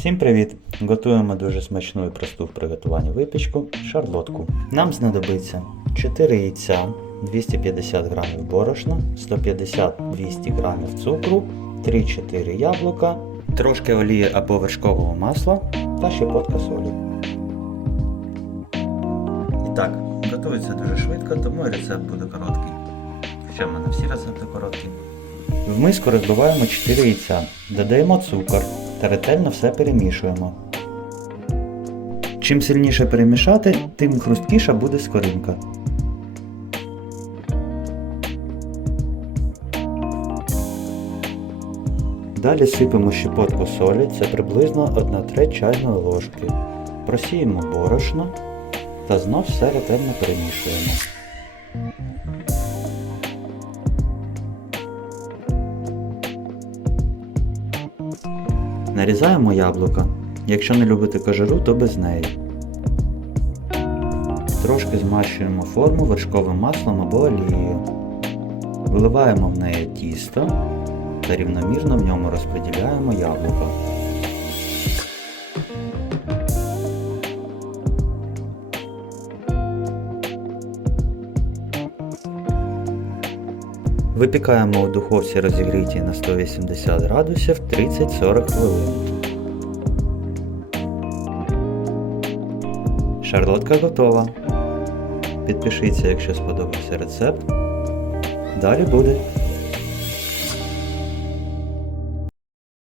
Всім привіт! Готуємо дуже смачну і просту в приготуванні випічку шарлотку. Нам знадобиться 4 яйця, 250 г борошна, 150-200 г цукру, 3-4 яблука, трошки олії або вершкового масла та щепотка солі. І так, готується дуже швидко, тому рецепт буде короткий. Хоча в мене всі рецепти короткі. В миску розбиваємо 4 яйця, додаємо цукор та ретельно все перемішуємо. Чим сильніше перемішати, тим хрусткіша буде скоринка. Далі сипемо щепотку солі, це приблизно 1 треть чайної ложки. Просіємо борошно та знов все ретельно перемішуємо. Нарізаємо яблука. Якщо не любите кожуру, то без неї. Трошки змащуємо форму вершковим маслом або олією. Виливаємо в неї тісто та рівномірно в ньому розподіляємо яблука. Випікаємо у духовці розігрітій на 180 градусів 30-40 хвилин. Шарлотка готова. Підпишіться, якщо сподобався рецепт. Далі буде.